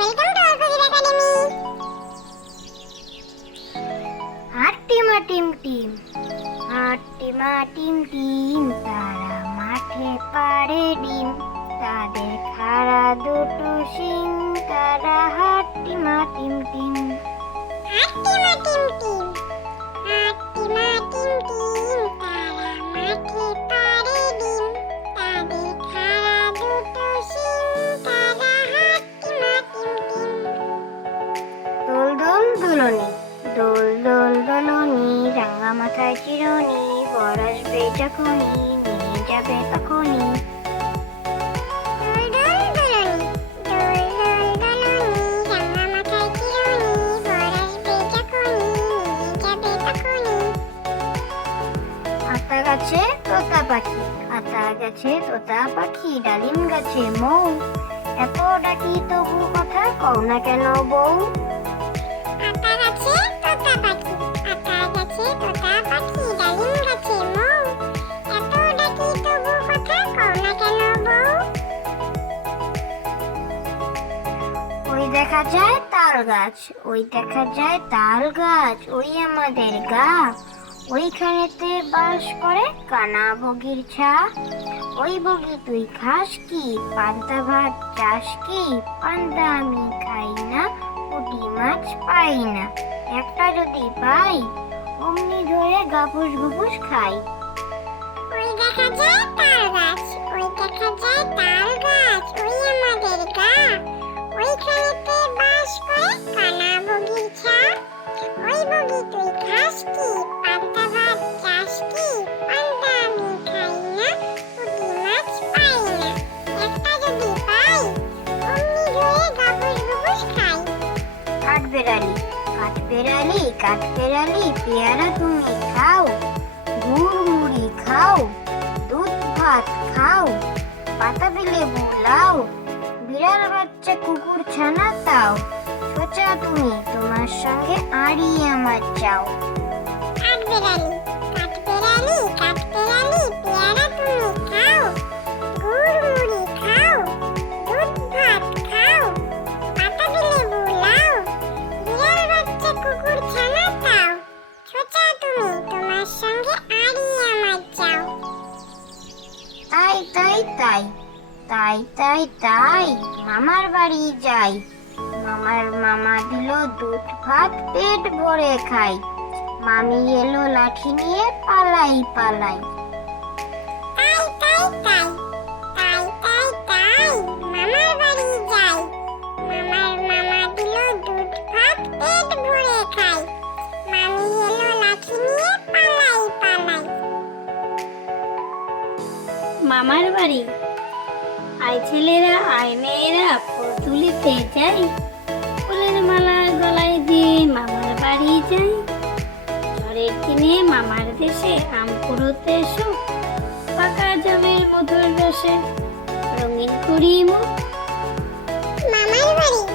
Welcome to অর্কজির academy হাট্টিমা টিম টিম হাট্টিমা টিম টিম। তারা মাঠে পারে ডিম। তাদের খাড়া দুটো সিং তারা হাট্টিমা টিম টিম হাট্টিমা টিম টিম। মাথায় চিরনি বর আসবে যখনই নিয়ে যাবে তখনই। আতা গাছে তোতা পাখি আতা গাছে তোতা পাখি ডালিম গাছে মৌ। এত ডাকি তবু কথা কও না কেন বউ? দেখা যায় তাল গাছ, ওই দেখা যায় তাল গাছ, ওই আমাদের গা। ওইখানেতে বাস করে কানা বগির ছা। ওই বগি তুই খাস কি? পান্তা ভাত চাস কি? পান্তা আমি খাই না, পুঁটি মাছ পাই না। একটা যদি পাই, অমনি ধরে গাপুস গুপুস খাই। ওই দেখা যায় তাল গাছ, ওই দেখা যায় তাল গাছ, ওই আমাদের গা। ওইখানেতে বগি তুই খাস কি পান্তা ভাত চাস কি পান্তা আমি খাই না পুঁটি মাছ পাই না একটা যদি পাই অমনি ধরে গাপুস গুপুস খাই কাঠ বেড়ালি কাঠ বেড়ালি কাঠ বেড়ালি পেয়ারা তুমি খাও গুড় মুড়ি খাও, দুধ ভাত খাও, পাতা বিলে বুলাও বিড়াল বাচ্চা কুকুর ছানা তাও সোচা তুমি তোমার সঙ্গে আড়িয়ে আমার চাও। পেয়ারা তুমি খাও খাও দুধ ভাত খাও বিড়াল বাচ্চা কুকুর ছানা তুমি তোমার সঙ্গে আমার তাই তাই তাই তাই তাই তাই মামার বাড়ি যাই। মামার মামা দিল দুধ ভাত পেট ভরে খাই। মামি এলো লাঠি নিয়ে পালাই পালাই। তাই তাই তাই তাই তাই তাই মামার বাড়ি যাই। মামার মামা দিল দুধ ভাত পেট ভরে খাই। মামি এলো লাঠি নিয়ে পালাই পালাই। মামার বাড়ি। আয় ছেলেরা আয় মেয়েরা পতুলিতে যাই। দিনে মামার দেশে আম কুড়োতে এসো, পাকা জামের মধুর রসে রঙিন করি মুখ মামার বাড়ি।